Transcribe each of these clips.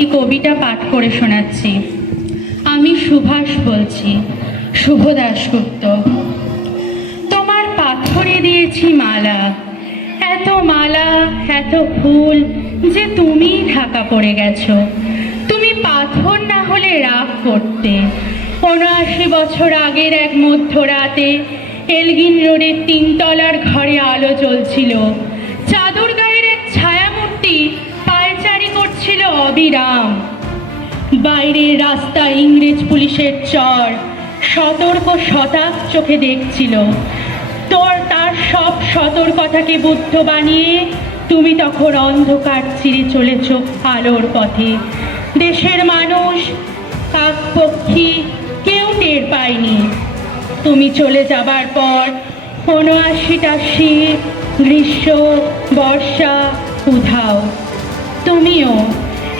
এই কবিতা পাঠ করে শোনাচ্ছি। আমি সুভাষ বলছি, শুভ দাশগুপ্ত। তোমার পাথরে দিয়েছি মালা, এত মালা এত ফুল যে তুমি ঢাকা পড়ে গেছো। তুমি পাথর না হলে রাগ করতে। ৭৯ বছর আগের এক মধ্যরাতে এলগিন রোডের ৩ তলার ঘরে আলো জ্বলছিল। চাদর গায়ের এক ছায়ামূর্তি পায়চারি করছিল অবিরাম। বাইরের রাস্তা ইংরেজ পুলিশের চর সতর্ক শতাক চোখে দেখছিল। তার সব সতর্কতাকে বুদ্ধ বানিয়ে তুমি তখন অন্ধকার চিরে চলেছ আলোর পথে। দেশের মানুষ, কাক পক্ষী কেউ টের পায়নি। তুমি চলে যাবার পর ৭৯টা শীত, গ্রীষ্ম, বর্ষা, উধাও। তুমিও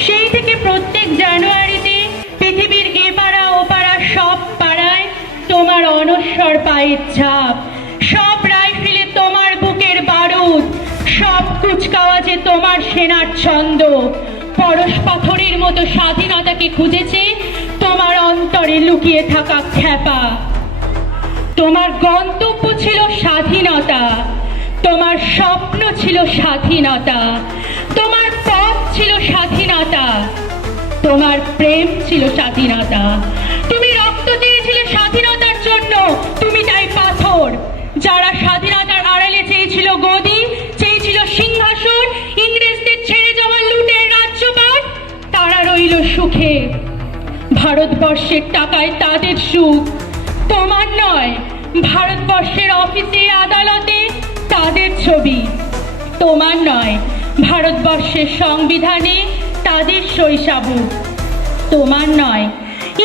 সেই থেকে প্রত্যেক জানুয়ারিতে পৃথিবীর এপাড়া ওপাড়া সব পাড়ায় তোমার অনস্বর পায়ের ছাপ, সব রাইফেলে তোমার বুকের বারুদ, সব কুচকাওয়াজে তোমার সেনার ছন্দ। পরশ পাথরের মতো স্বাধীনতাকে খুঁজেছে তোমার অন্তরে লুকিয়ে থাকা খ্যাপা। তোমার গন্তব্য ছিল স্বাধীনতা, তোমার স্বপ্ন ছিল স্বাধীনতা, তোমার পথ ছিল স্বাধীনতা, তোমার প্রেম ছিল স্বাধীনতা। তুমি রক্ত দিয়েছিলে স্বাধীনতার জন্য, তুমি তাই পাথর। যারা স্বাধীনতার আড়ালে চেয়েছিল গদি, চেয়েছিল সিংহাসন, ইংরেজদের ছেড়ে যাওয়া লুটের রাজ্যপাট, তারা রইল সুখে। ভারতবর্ষের টাকায় তাদের সুখ, তোমার নয়। ভারতবর্ষের অফিসে আদালতে তাদের ছবি, তোমার নয়। ভারতবর্ষের সংবিধানে তাদের শৈশাবুক, তোমার নয়।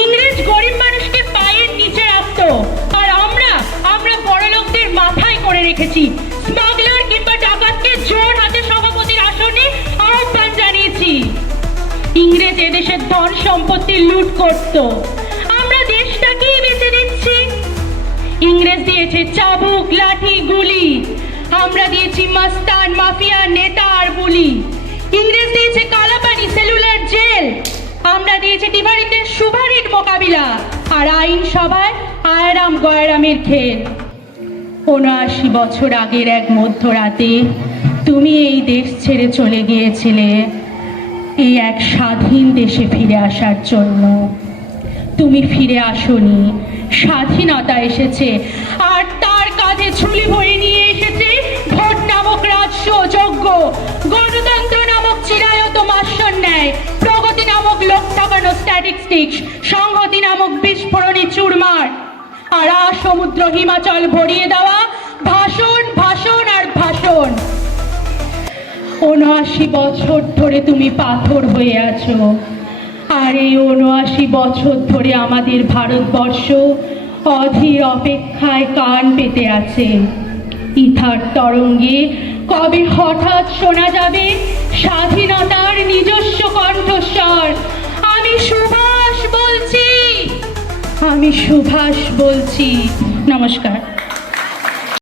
ইংরেজ গরিব মানুষকে পায়ের নিচে রাখত, আর আমরা বড়লোকদের মাথায় করে রেখেছি। স্মাগলার কিংবা ডাকাতকে জোর হাতে সভাপতির আসনে আহ্বান জানিয়েছি। ইংরেজ এদেশের ধন সম্পত্তি লুট করত, আমরা দেশটাকেই বেঁচে দিচ্ছি। ইংরেজ দিয়েছে চাবুক, লাঠি, গুলি, আমরা দিয়েছি মাস্তান, মাফিয়া, নেতা আর বুলি। ইংরেজ দিয়েছে কালাপানি, সেলুলার জেল, আমরা দিয়েছি টিবাড়িতে সুভারির মোকাবিলা আর আইনসভায় আয়রাম গয়রামের খেল। ৭৯ বছর আগের এক মধ্যরাতে তুমি এই দেশ ছেড়ে চলে গিয়েছিলে এই এক স্বাধীন দেশে ফিরে আসার জন্য। তুমি ফিরে আসোনি, স্বাধীনতা এসেছে, আর তার কাঁধে ঝুলি ভরে নিয়ে এসেছে ভোট নামক রাজযজ্ঞ, গণতন্ত্র নামক চিরায়ত মাস্যর ন্যায়, প্রগতি নামক লোক ঠকানো স্ট্যাটিস্টিক্স, সংহতি নামক বিস্ফোরণী চুরমার, আর সমুদ্র হিমাচল ভরিয়ে দেওয়া ভাষণ, ভাষণ আর ভাষণ। ৭৯ বছর ধরে তুমি পাথর হয়ে আছো, আর এই ৭৯ বছর ধরে আমাদের ভারতবর্ষ অধীর অপেক্ষায় কান পেতে আছে। ইথার তরঙ্গে কবে হঠাৎ শোনা যাবে স্বাধীনতার নিজস্ব কণ্ঠস্বর। আমি সুভাষ বলছি, আমি সুভাষ বলছি। নমস্কার।